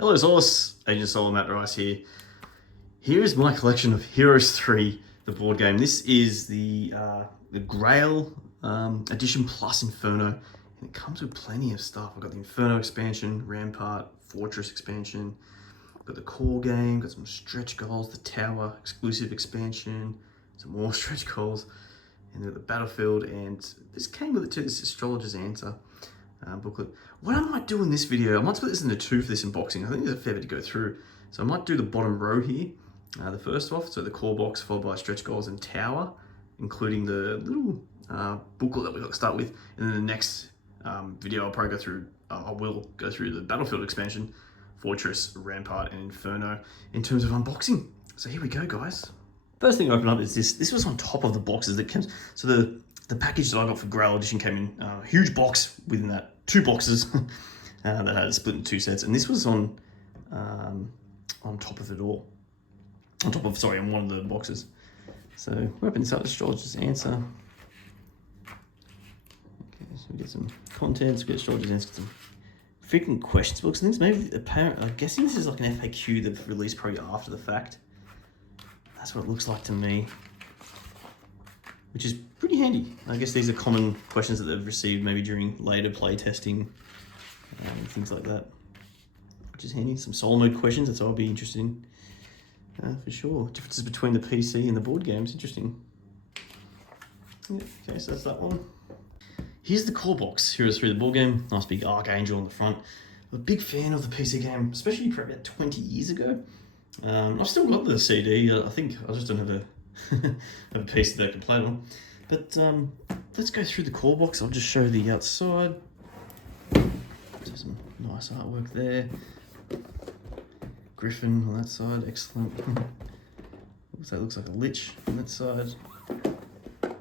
Hello Soloists, Agent Solo Matt Rice here. Here is my collection of Heroes 3, the board game. This is the Grail edition plus Inferno, and it comes with plenty of stuff. I've got the Inferno expansion, Rampart, Fortress expansion, I've got the core game, got some stretch goals, the Tower exclusive expansion, some more stretch goals, and then the Battlefield, and this came with it too, this Astrologers Answer booklet. What I might do in this video, I might split this into two for this unboxing. I think there's a fair bit to go through. So I might do the bottom row here, the first off, so the core box followed by stretch goals and Tower, including the little booklet that we got to start with. And then the next video I'll probably go through, I will go through the Battlefield expansion, Fortress, Rampart, and Inferno in terms of unboxing. So here we go, guys. First thing I open up is this. This was on top of the boxes that comes. So the package that I got for Grail Edition came in a huge box within that, 2 boxes that had it split in 2 sets, and this was on top of it all. On one of the boxes. So we open this up, Astrologers Answer. Okay, so we get some contents, we get Astrologers Answer, some frequent questions books and things. Maybe apparent. I'm guessing this is like an FAQ that's released probably after the fact. That's what it looks like to me, which is pretty handy. I guess these are common questions that they've received maybe during later play testing, things like that, which is handy. Some solo mode questions, that's what I'll be interested in, for sure. Differences between the PC and the board games, interesting. Yeah, okay, so that's that one. Here's the core box, Heroes 3, the board game. Nice big Archangel on the front. I'm a big fan of the PC game, especially probably about 20 years ago. I've still got the CD, I think I just don't have a piece that I can play it on. But let's go through the core box. I'll just show the outside. There's some nice artwork there. Griffin on that side, excellent. Looks like a lich on that side. Got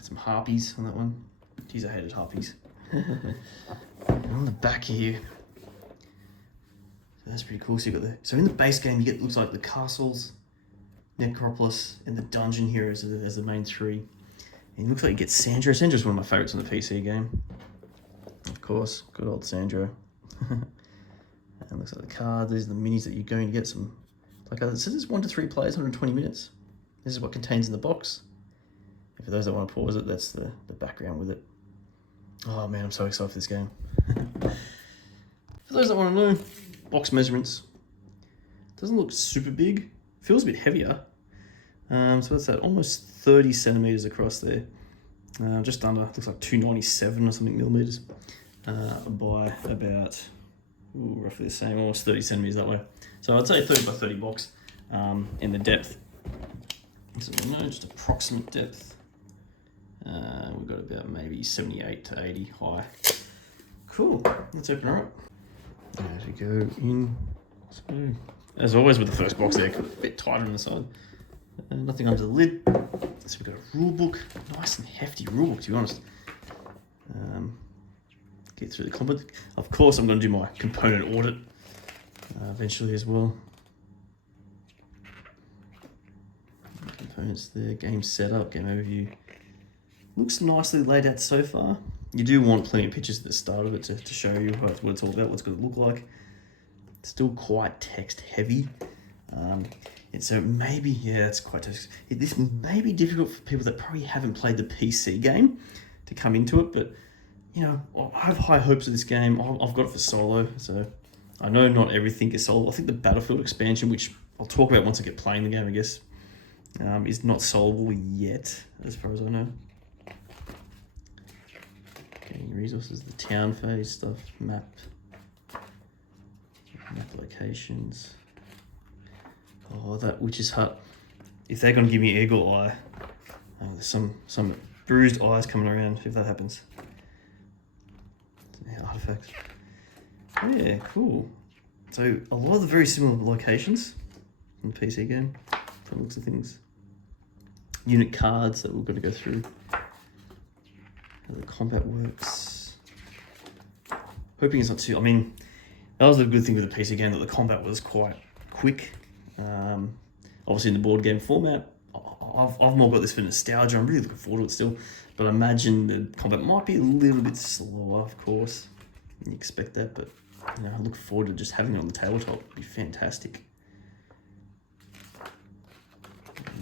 some harpies on that one. Geez, I hated harpies. And on the back here, so that's pretty cool. So you got so in the base game you get, looks like the castles, Necropolis, and the dungeon heroes as the main 3. And it looks like you get Sandro. Sandro's one of my favourites on the PC game. Of course, good old Sandro. And it looks like the cards. These are the minis that you're going to get. Some, like it says, 1 to 3 players, 120 minutes. This is what contains in the box. And for those that want to pause it, that's the background with it. Oh man, I'm so excited for this game. For those that want to know, box measurements. Doesn't look super big. Feels a bit heavier. So that's that, almost 30 centimeters across there. Just under, looks like 297 or something millimeters. By about, roughly the same, almost 30 centimeters that way. So I'd say 30 by 30 box in the depth. So we know just approximate depth. We've got about maybe 78 to 80 high. Cool, let's open her up. As we go in, so as always with the first box there, a bit tighter on the side. Nothing under the lid. So we've got a rule book, nice and hefty rule book to be honest. Get through the component. Of course I'm going to do my component audit eventually as well. Components there, game setup, game overview. Looks nicely laid out so far. You do want plenty of pictures at the start of it to show you what it's all about, what's going to look like. It's still quite text heavy. And so maybe, yeah, it's quite text. This may be difficult for people that probably haven't played the PC game to come into it, but you know, I have high hopes of this game. I've got it for solo, so I know not everything is solo. I think the Battlefield expansion, which I'll talk about once I get playing the game, I guess, is not soloable yet, as far as I know. Getting resources, the town phase stuff, map locations. Oh, that witch's hut. If they're going to give me eagle eye, there's some bruised eyes coming around if that happens. Yeah, artifacts. Yeah, cool. So a lot of the very similar locations in the PC game, from the looks of things. Unit cards that we're going to go through. How the combat works. Hoping it's not too, I mean, that was the good thing with the PC game, that the combat was quite quick. Obviously in the board game format, I've more got this for nostalgia. I'm really looking forward to it still, But I imagine the combat might be a little bit slower, of course. You expect that, but You know, I look forward to just having it on the tabletop. It'd be fantastic.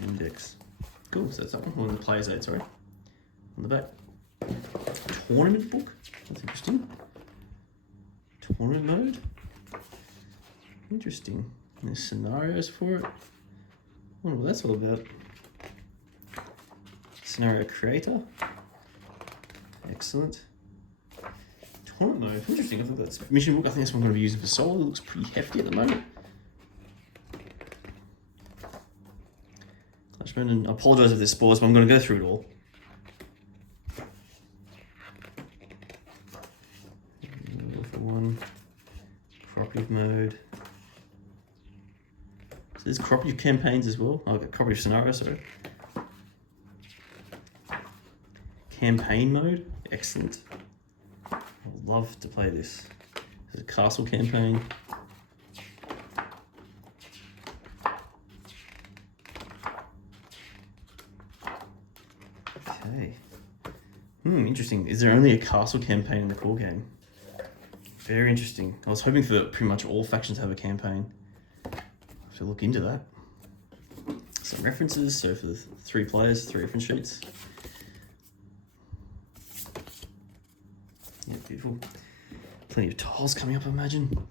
Index. Cool, so that's that one. On the player's aid, sorry. On the back. Tournament book. That's interesting. Tournament mode. Interesting. And there's scenarios for it. I wonder what that's all about. Scenario creator. Excellent. Tournament mode. Interesting. I thought that's mission book. I think that's what I'm going to be using for solo. It looks pretty hefty at the moment. And I apologise if there's spoilers, but I'm going to go through it all. For one, cooperative mode. So there's cooperative campaigns as well. Oh, I've got cooperative scenarios, sorry. Campaign mode, excellent. I'd love to play this. There's a castle campaign. Okay. Interesting. Is there only a castle campaign in the core game? Very interesting. I was hoping for pretty much all factions to have a campaign. I have to look into that. Some references. So for the 3 players, 3 reference sheets. Yeah, beautiful. Plenty of tiles coming up, I imagine.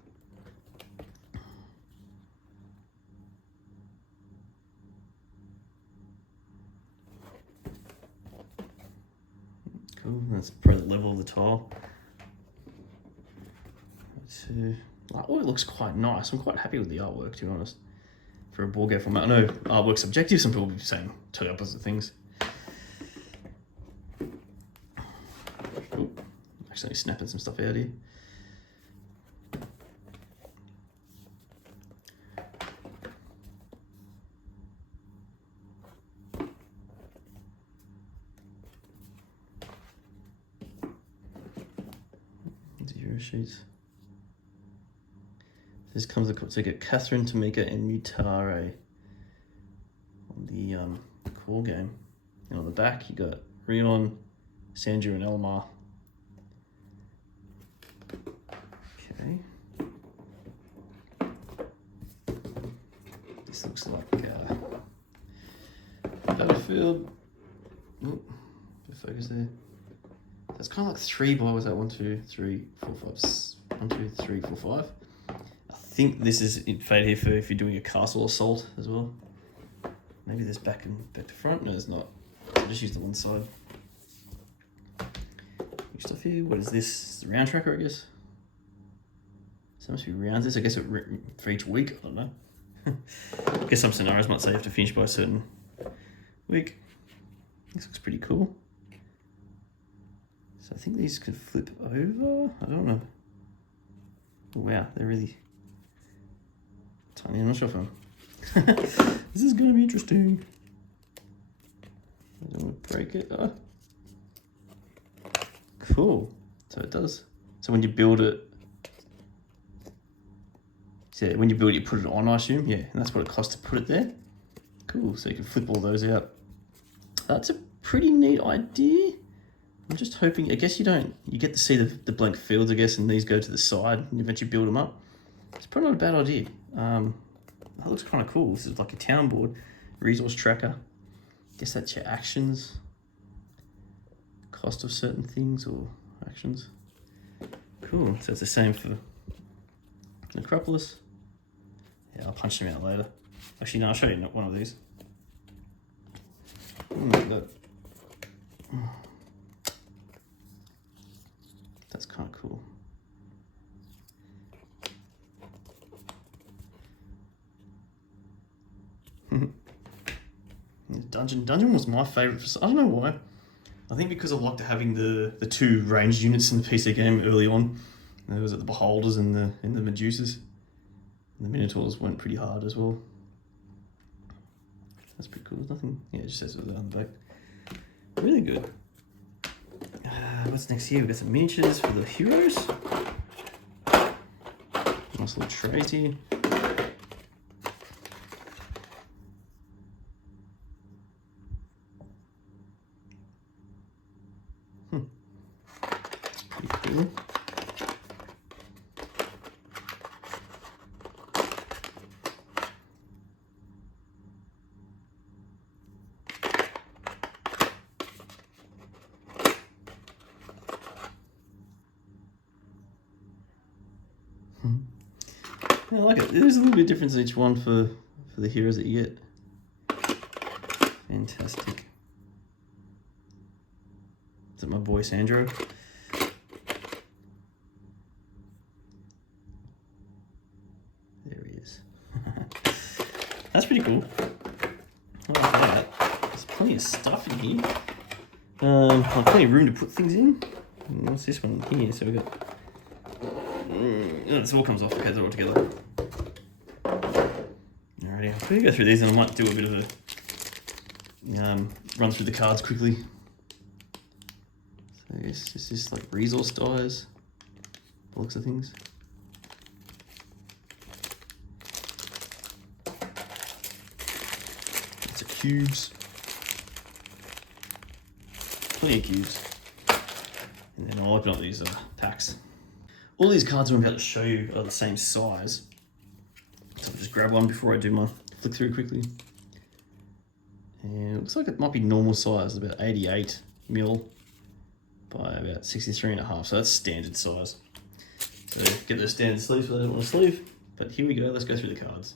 Cool, that's probably the level of the tile. Oh, it looks quite nice. I'm quite happy with the artwork, to be honest. For a board game format. I know artwork's subjective, some people will be saying two opposite things. Oh, actually snapping some stuff out here. Zero sheets. This comes across, so you get Catherine, Tamika, and Mutare on the core game. And on the back, you got Rion, Sandra, and Elmar. Okay. This looks like Battlefield. Oh, focus there. That's kind of like 3 by, was that 1, 2, 3, 4, 5, 1, 2, 3, 4, 5. I think this is fade here for if you're doing a castle assault as well. Maybe there's back to front. No, there's not. I'll just use the one side. New stuff here. What is this? Round tracker, I guess. So it must be rounds. This, I guess, for each week. I don't know. I guess some scenarios might say you have to finish by a certain week. This looks pretty cool. So I think these could flip over. I don't know. Oh, wow, they're really tiny. I'm not sure if I'm... This is going to be interesting. I don't want to break it. Oh. Cool. So it does. So when you build it... So when you build it, you put it on, I assume? Yeah, and that's what it costs to put it there. Cool, so you can flip all those out. That's a pretty neat idea. I'm just hoping, I guess you get to see the blank fields, I guess, and these go to the side and eventually build them up. It's probably not a bad idea. That looks kind of cool. This is like a town board, resource tracker. Guess that's your actions, cost of certain things or actions. Cool, so it's the same for Necropolis. Yeah, I'll punch them out later. Actually, no, I'll show you one of these. Look. That's kind of cool. Dungeon was my favourite. I don't know why. I think because I liked having the 2 ranged units in the PC game early on. There was the Beholders and the Medusas. And the Minotaurs went pretty hard as well. That's pretty cool. There's nothing. Yeah, it just says it on the back. Really good. What's next here? We've got some miniatures for the heroes. Nice little trays here. Pretty cool. I like it. There's a little bit of difference in each one for the heroes that you get. Fantastic. Is that my boy Sandro? There he is. That's pretty cool. I like that. There's plenty of stuff in here. I've plenty of room to put things in. What's this one here? So we got. This all comes off. Okay, they're all together. Alrighty, I'll quickly go through these, and I might do a bit of a run through the cards quickly. So this is like resource dies. Looks of things. Lots of cubes. Plenty of cubes. And then I'll open up these packs. All these cards I'm about to show you are the same size. So I'll just grab one before I do my flick through quickly. And it looks like it might be normal size, about 88 mil by about 63.5. So that's standard size. So get those standard sleeves for that on a sleeve. But here we go, let's go through the cards.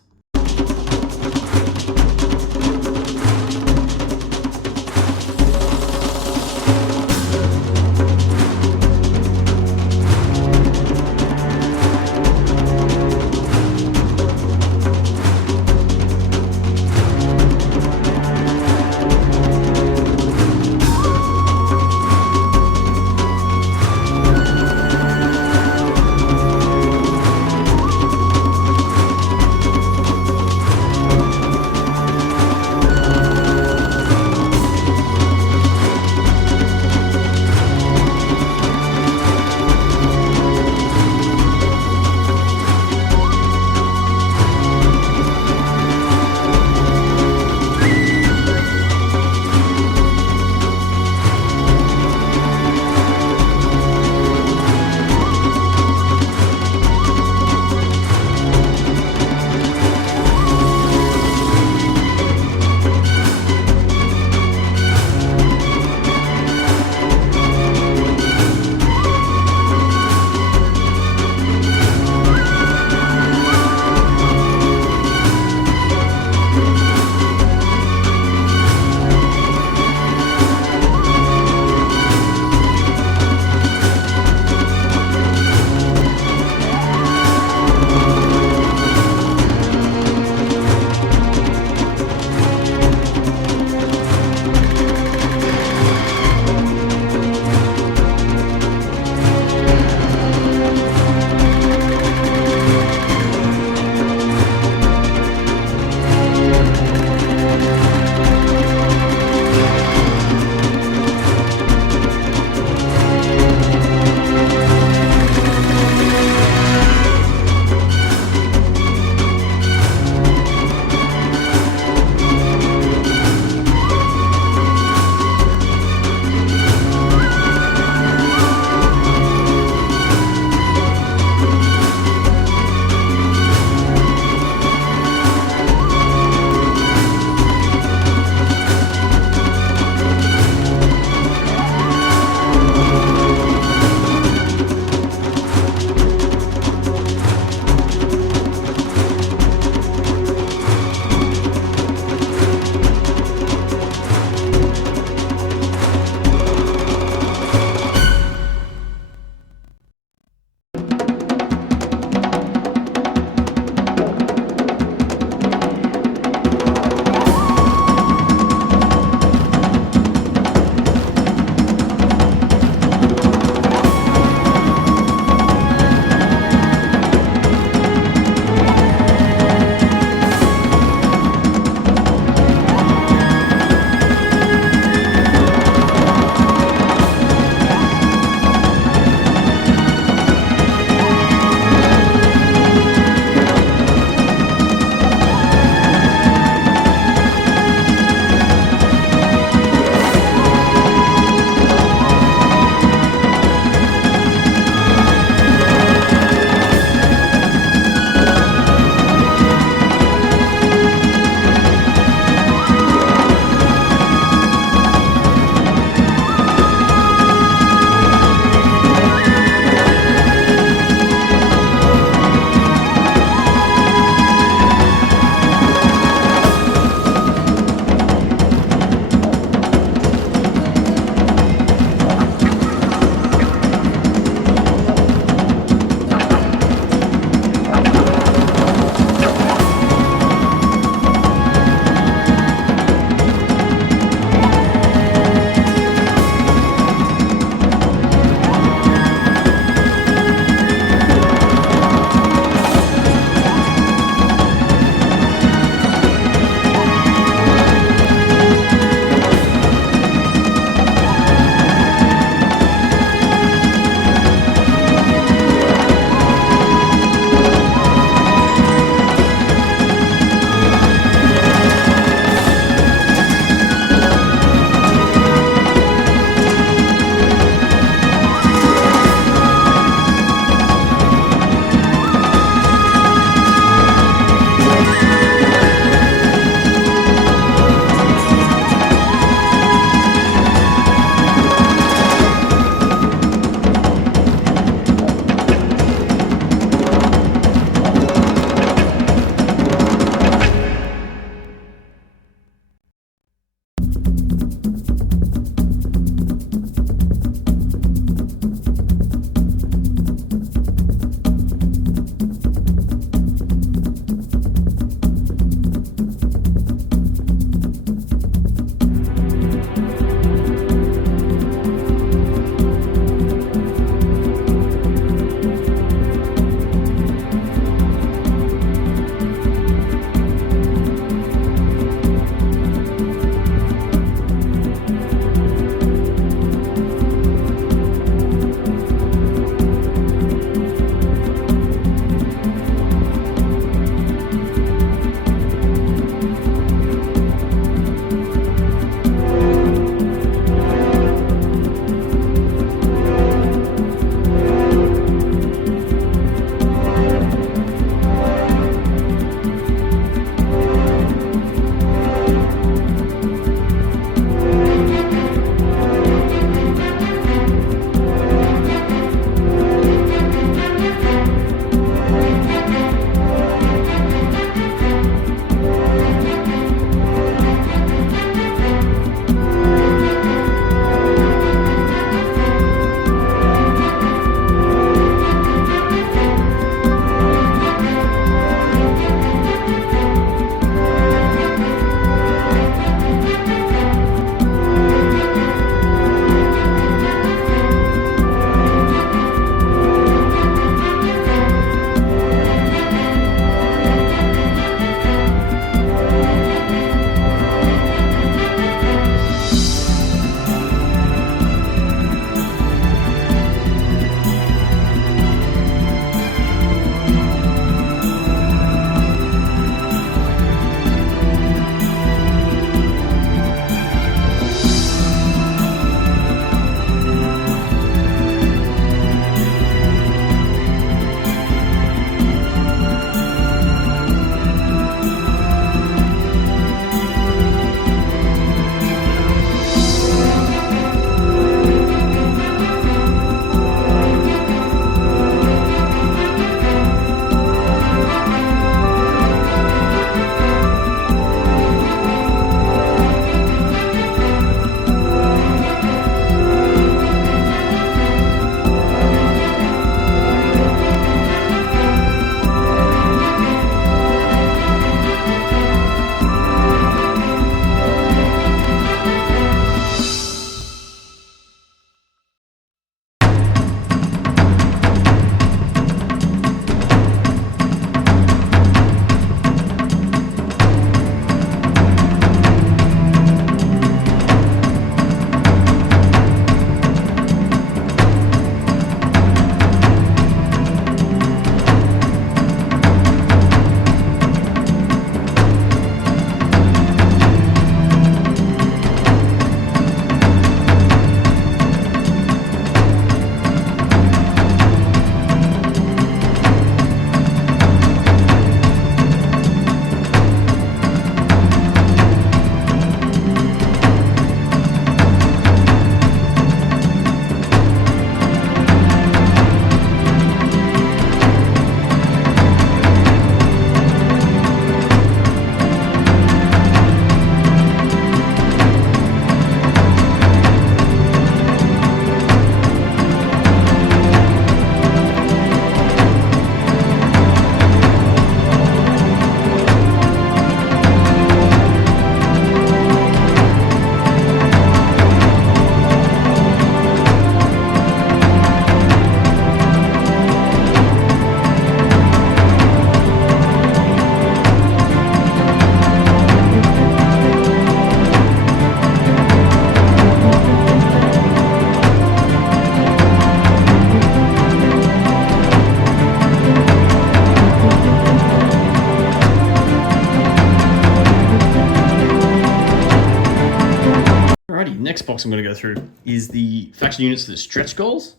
next box I'm going to go through is the faction units for the stretch goals.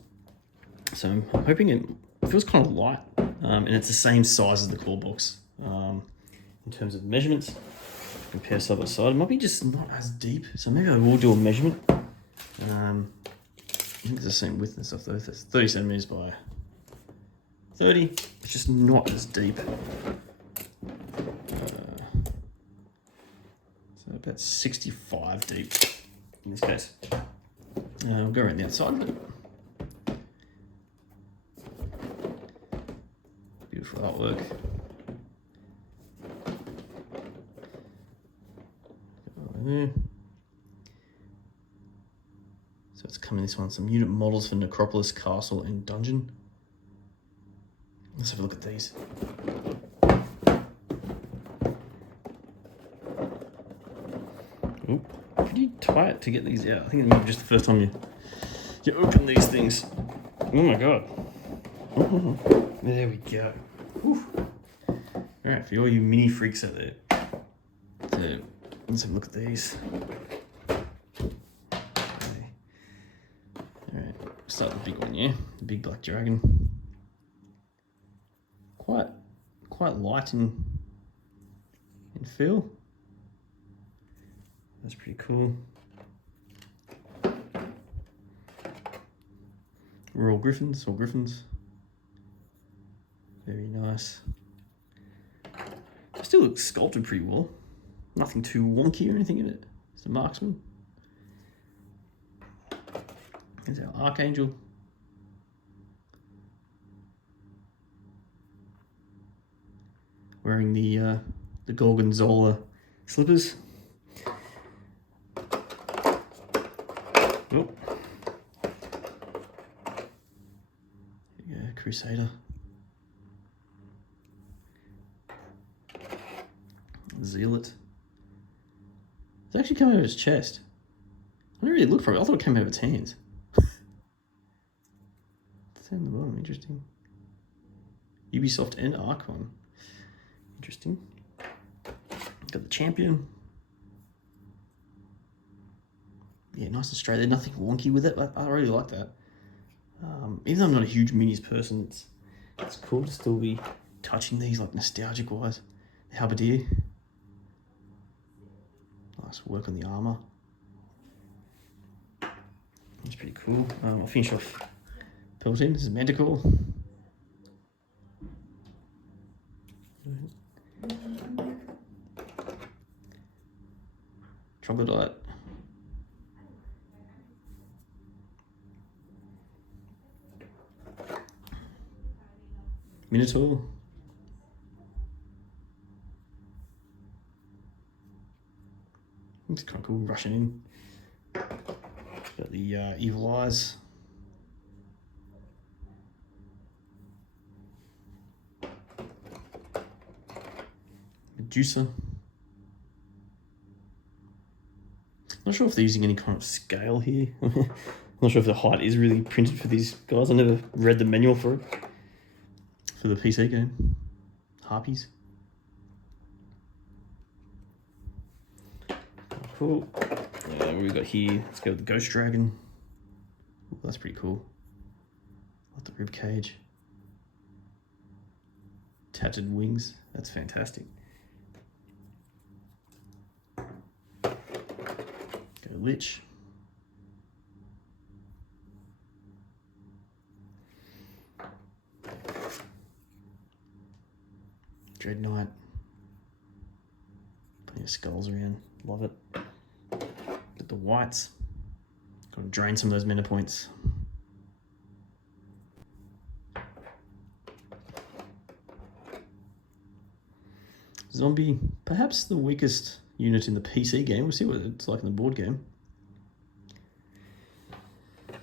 So I'm hoping it feels kind of light, and it's the same size as the core box. In terms of measurements, compare side by side. It might be just not as deep, so maybe I will do a measurement. I think it's the same width and stuff though. That's 30 centimeters by 30. It's just not as deep. So about 65 deep in this case. I'll go around the outside of it. Beautiful artwork. There. So it's coming this one, some unit models for Necropolis, Castle, and Dungeon. Let's have a look at these. Oop, pretty tight to get these out. I think it might be just the first time you open these things. Oh my god. Oh, there we go. Alright, for all you mini freaks out there. So, let's have a look at these. Okay. Alright, start with the big one, yeah? The big black dragon. Quite light in feel. That's pretty cool. Royal Griffins or Griffins. Very nice. Still looks sculpted pretty well. Nothing too wonky or anything in it. It's a marksman. There's our Archangel. Wearing the Gorgonzola slippers. Oh. There you go, Crusader. Zealot. It's actually come out of his chest. I didn't really look for it. I thought it came out of its hands. It's in the bottom. Interesting. Ubisoft and Archon. Interesting. Got the champion. Yeah, nice and straight. There's nothing wonky with it. I really like that. Even though I'm not a huge minis person, it's cool to still be touching these like nostalgic wise. The halberdier. Nice work on the armor. That's pretty cool. I'll finish off Pelton. This is Manticore. Troglodyte. Minotaur. It's kind of cool, rushing in. Got the evil eyes. Medusa. Not sure if they're using any kind of scale here. I'm not sure if the height is really printed for these guys. I never read the manual for it. For the PC game. Harpies. Cool. What we got here? Let's go with the Ghost Dragon. Ooh, that's pretty cool. Like the rib cage. Tattered wings. That's fantastic. Go Lich. Dread Knight. Plenty of skulls around. Love it. Get the whites. Got to drain some of those mana points. Zombie, perhaps the weakest unit in the PC game. We'll see what it's like in the board game.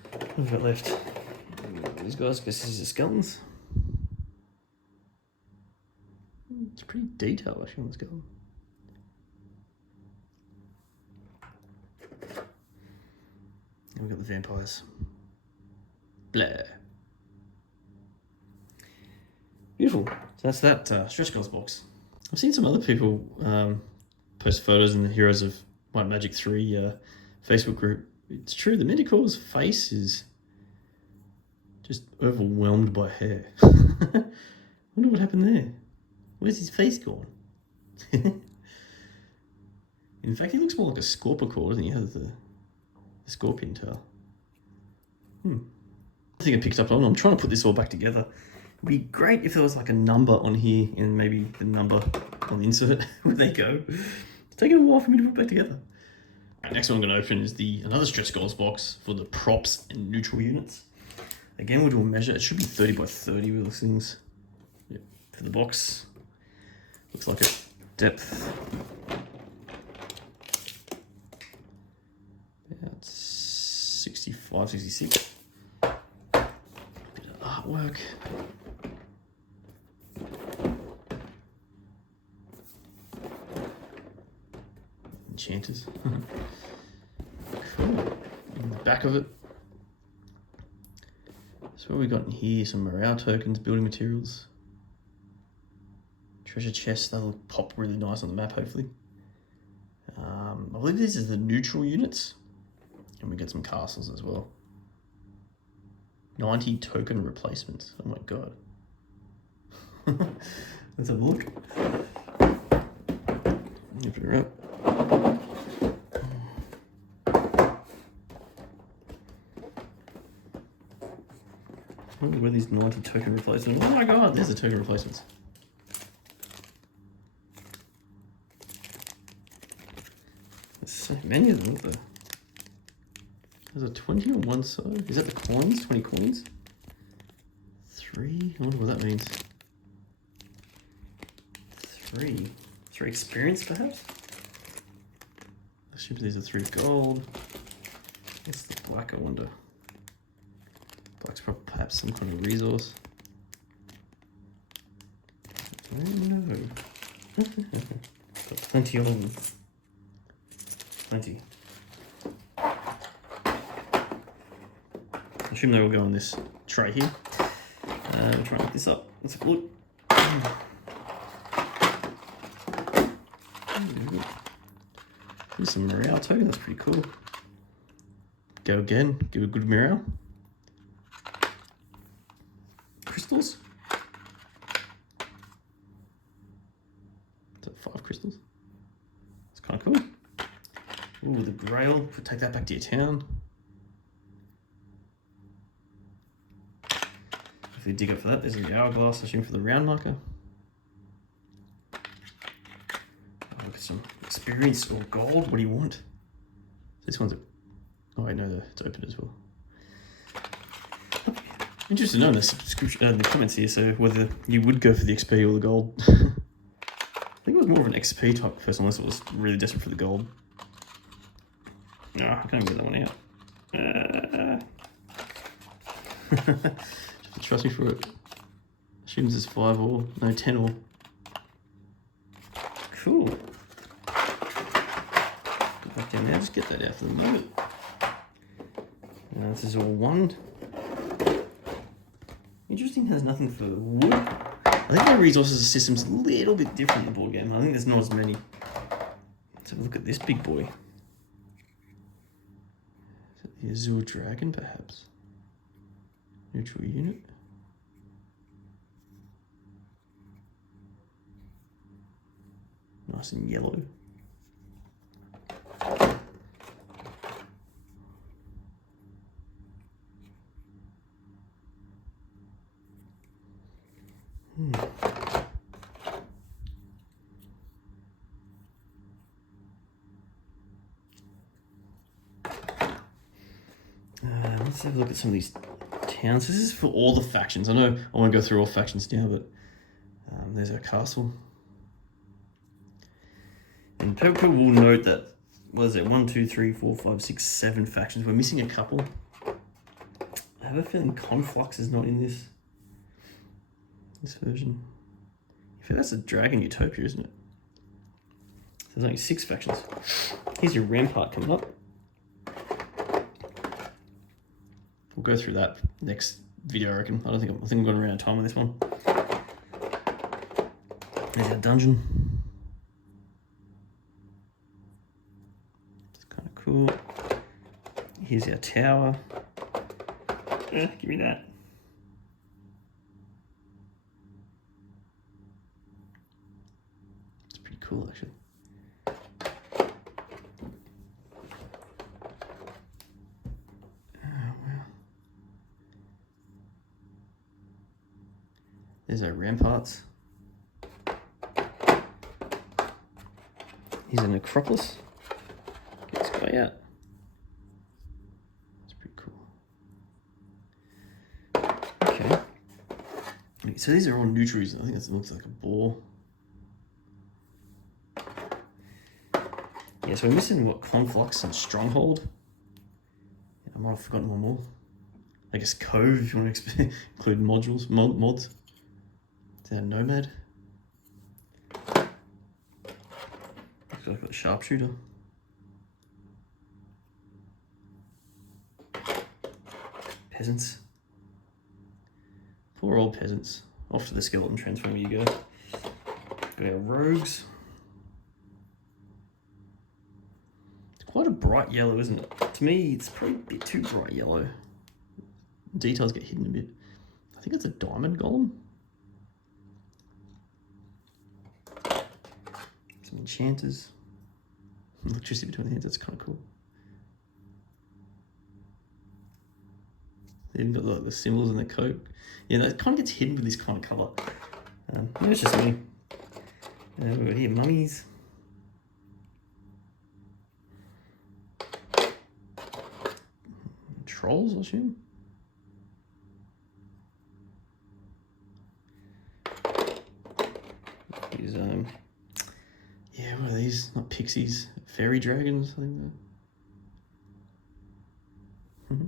What have we got left? These guys, I guess these are skeletons. It's pretty detailed actually on the skeleton. And we've got the vampires. Blah. Beautiful. So that's that Stretch Goals box. I've seen some other people post photos in the Heroes of Might and Magic 3 Facebook group It's true, the Manticore's face is just overwhelmed by hair. Wonder what happened there. Where's his face gone? In fact, he looks more like a Scorpicore, doesn't he? He has the scorpion tail. I think I picked up on. I'm trying to put this all back together. It'd be great if there was like a number on here and maybe the number on the insert where they go. It's taking a while for me to put back together. Right, next one I'm going to open is another stretch goals box for the props and neutral units. Again, we'll do a measure. It should be 30 by 30 with those things. Yep. For the box, looks like a depth about 65, 66. Bit of artwork. Enchanters. Cool. In the back of it. So what we got in here, some morale tokens, building materials, treasure chests. That'll pop really nice on the map, hopefully. I believe these are the neutral units, and we get some castles as well. 90 token replacements. Oh my god. Let's have a look. Flip it around. I wonder where these 90 token replacements. Oh my god, there's the token replacements. There's so many of them, though. There's a 20 on one side. Is that the coins? 20 coins? 3? I wonder what that means. 3. 3 experience, perhaps? I assume these are 3 gold. What's the black, I wonder? Black's perhaps some kind of resource. I don't know. Got plenty of them. Plenty. I assume they will go on this tray here. We'll try and pick this up. Let's have a look. Here's some morale token, that's pretty cool. Go again, give a good morale. Crystals? Is that 5 crystals? It's kind of cool. Ooh, the Grail. Take that back to your town. If you dig up for that, there's the hourglass, I assume, for the round marker. Oh, look at some experience or gold. What do you want? This one's a... Oh wait, no, it's open as well. Interested to know in the subscription, the comments here, so whether you would go for the XP or the gold. I think it was more of an XP type first, unless it was really desperate for the gold. No, I can't even get that one out. Trust me for it. Assumes it's 5 or, no, 10 or. Cool. Go back down there, just get that out for the moment. This is all one. Interesting, has nothing for wood. I think the resources system's a little bit different in the board game. I think there's not as many. Let's have a look at this big boy. Is it the Azure Dragon, perhaps? Neutral unit. Nice and yellow. Let's have a look at some of these towns. This is for all the factions. I know I won't go through all factions now, but there's our castle. And people will note that, what is it, 1, 2, 3, 4, 5, 6, 7 factions. We're missing a couple. I have a feeling Conflux is not in this version. I think that's a Dragon Utopia, isn't it? There's only 6 factions. Here's your Rampart coming up. We'll go through that next video, I reckon. I think I'm going around out of time on this one. There's our dungeon. It's kind of cool. Here's our tower. Give me that. It's pretty cool, actually. Oh, wow. There's our ramparts. Here's an Acropolis. Get this guy out. That's pretty cool. Okay. So these are all neutrals. I think that looks like a boar. Yeah, so we're missing what? Conflux and Stronghold. I might have forgotten one more. I guess Cove, if you want to include modules, mods. Is that Nomad? Looks like I've got the Sharpshooter. Peasants. Poor old peasants. Off to the skeleton transformer you go. Got our rogues. It's quite a bright yellow, isn't it? To me, it's probably a bit too bright yellow. Details get hidden a bit. I think it's a diamond golem. Some enchanters. Electricity between the hands, that's kind of cool. They even got the symbols and the coat. Yeah, that kind of gets hidden with this kind of colour. Maybe it's just me. We've got here mummies. Trolls, I assume. These, yeah, what are these? Not pixies, fairy dragons, I think they're.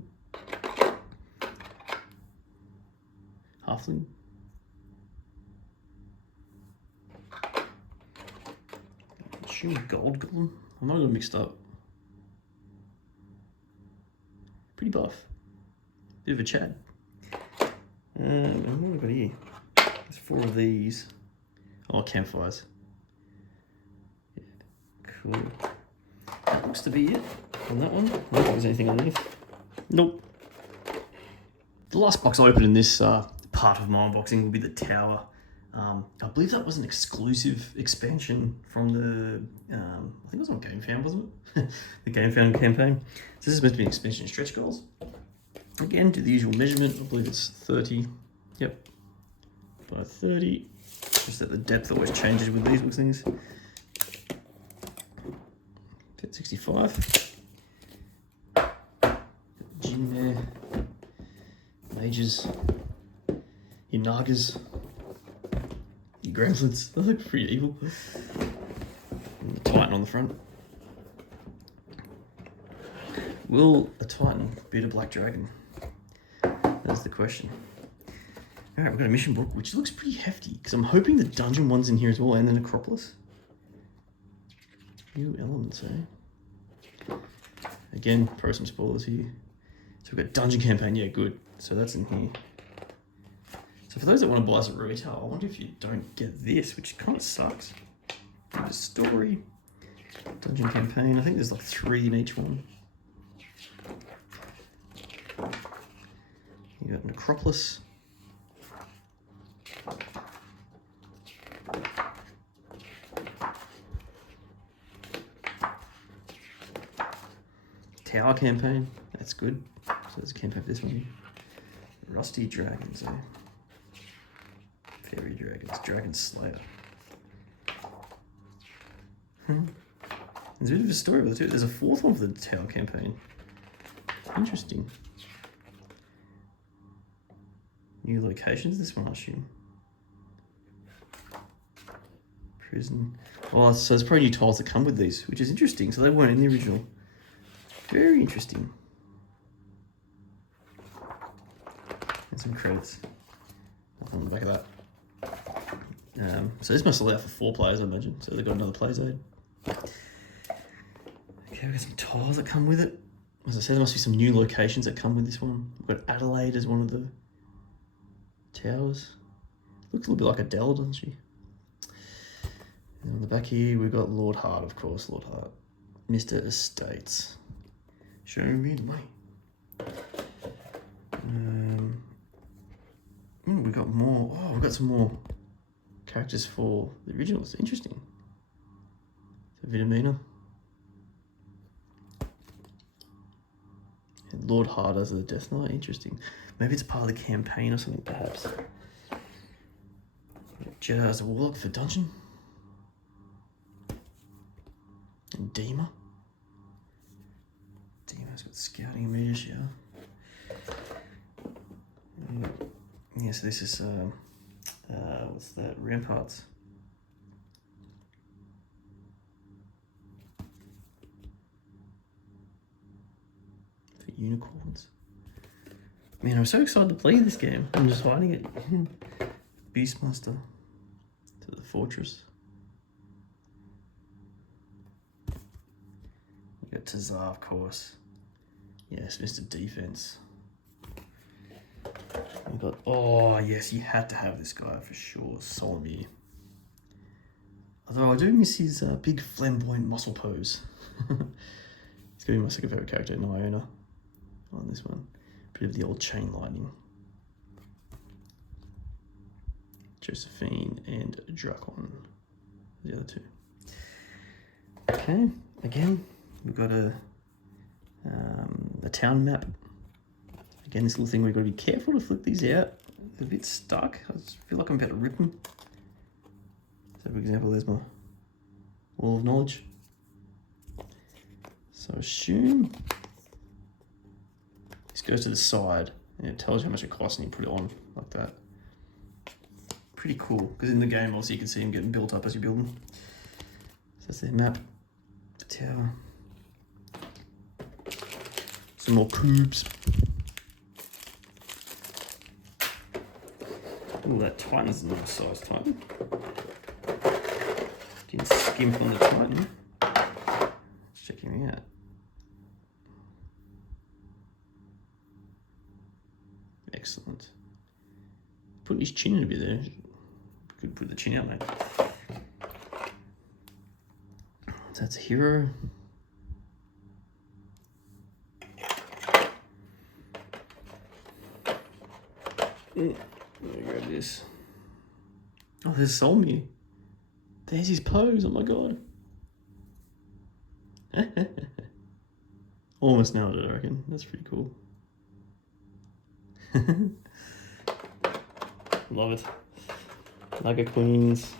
Halfling. Assume gold golem. I might have got mixed up. Pretty buff. Bit of a Chad. What have we got here? There's 4 of these. Oh, campfires. Yeah, cool. That looks to be it on that one. I don't think there's anything underneath. Nope. The last box I opened in this part of my unboxing will be the tower. I believe that was an exclusive expansion from the, I think it was on GameFound, wasn't it? The GameFound campaign. So this is meant to be an expansion of stretch goals. Again, do the usual measurement. I believe it's 30. Yep. By 30. Just that the depth always changes with these things. 65. Gin there. Mages. Your Nagas. Your Gremlins. They look pretty evil. And the Titan on the front. Will a Titan beat a Black Dragon? That's the question. Alright, we've got a mission book, which looks pretty hefty, because I'm hoping the dungeon one's in here as well, and then Acropolis. New elements, eh? Again, pro some spoilers here. So we've got dungeon campaign, yeah, good. So that's in here. So for those that want to buy us at retail, I wonder if you don't get this, which kind of sucks. The story, dungeon campaign, I think there's like 3 in each one. You got an Acropolis. Tower campaign, that's good. So there's a campaign for this one here. Rusty Dragons, eh? Fairy Dragons, Dragon Slayer. There's a bit of a story with it too. There's a 4th one for the Tower campaign. Interesting. New locations, this one I assume. Prison. Oh, so there's probably new tiles that come with these, which is interesting. So they weren't in the original. Very interesting. And some credits. Nothing on the back of that. So this must allow for 4 players, I imagine. So they've got another play zone. Okay, we've got some tiles that come with it. As I said, there must be some new locations that come with this one. We've got Adelaide as one of the towers. Looks a little bit like Adele, doesn't she? And on the back here, we've got Lord Hart, of course, Lord Hart. Mr. Estates. Show me the money. We got more. Oh, we got some more characters for the originals. Interesting. So Vitamina. And Lord Harders of the Death Knight. Interesting. Maybe it's part of the campaign or something, perhaps. Jedi as a Warlock for Dungeon. And Dima. Dima's got scouting measures, yeah. Yeah, so this is, what's that? Ramparts. For unicorns. Man, I'm so excited to play this game. I'm just hiding it. Beastmaster to the fortress. We got Tazar, of course. Yes, Mr. Defense. We got, oh yes, you had to have this guy for sure, Solomir. Although I do miss his big flamboyant muscle pose. It's gonna be my second favourite character in Iona on this one. Bit of the old chain lightning. Josephine and Dracon, the other two. Okay, again, we've got a town map. Again, this little thing, we've got to be careful to flip these out. They're a bit stuck. I just feel like I'm about to rip them. So for example, there's my wall of knowledge. So assume this goes to the side and it tells you how much it costs and you put it on like that. Pretty cool, because in the game also you can see them getting built up as you build them. So that's the map, the tower. Some more cubes. Ooh, that Titan's a nice size Titan. Didn't skimp on the Titan. Let's check him out. Excellent. Putting his chin in a bit there. Could put the chin out, mate. So that's a hero. Let me grab this. Oh, there's Solomir. There's his pose. Oh my god. Almost nailed it, I reckon. That's pretty cool. Love it. Nugget Queens.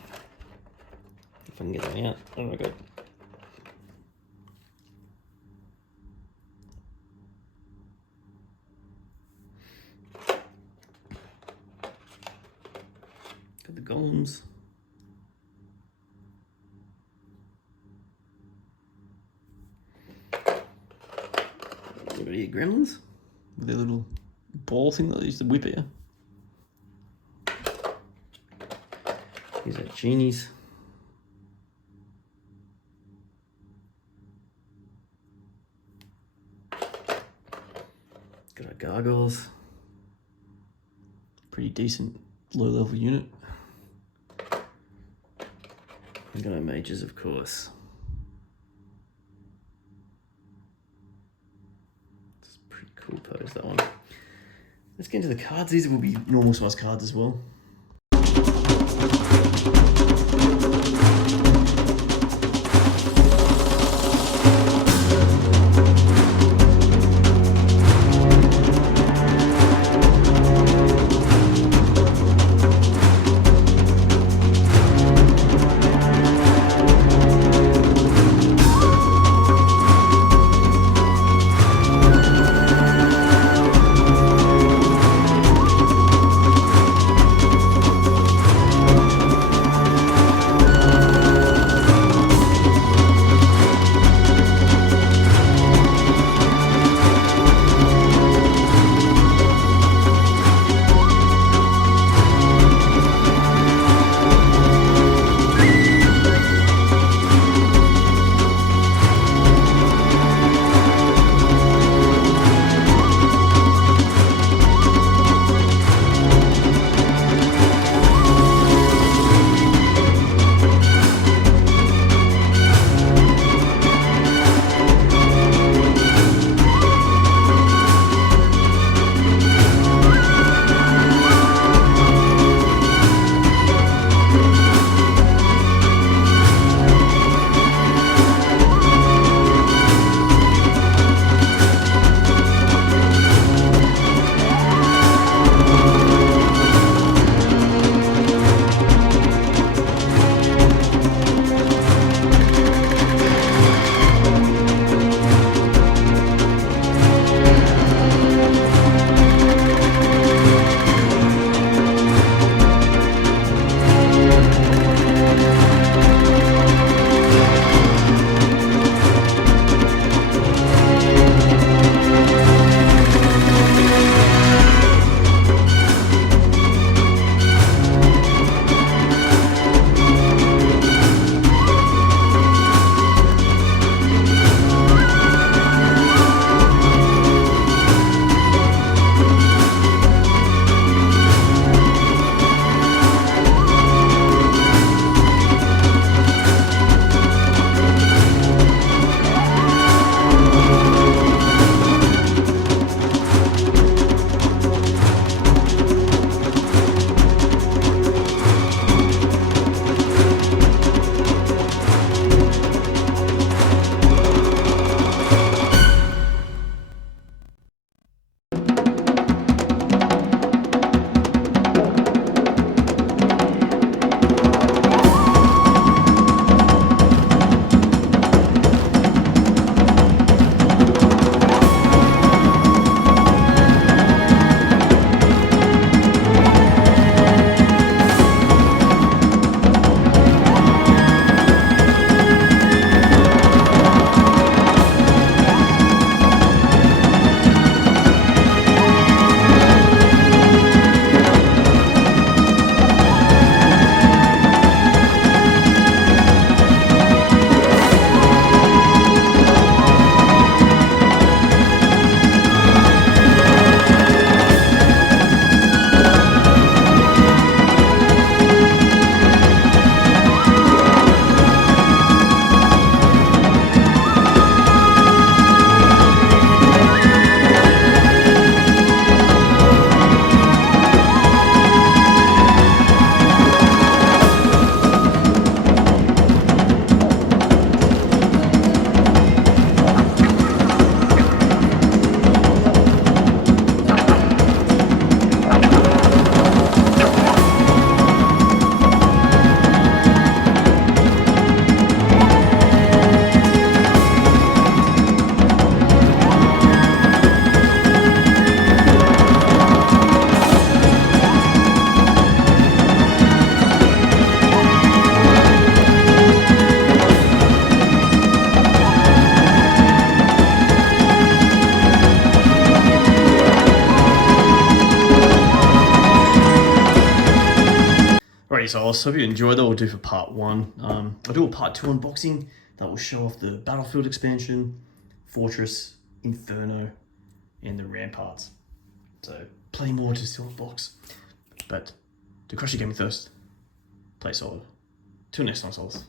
If I can get them out. Oh my god. Got the golems. Anybody here gremlins? With their little ball thing that they used to whip at you. These are genies. Got our gargoyles. Pretty decent low level unit. We got our mages, of course. It's a pretty cool pose, that one. Let's get into the cards. These will be normal size cards as well. Alrighty, so hope you enjoyed that. We'll do for part 1. I'll do a part 2 unboxing that will show off the Battlefield expansion, Fortress, Inferno, and the Ramparts. So plenty more to still unbox. But to crush your gaming thirst, play Solo. Till next time, Souls.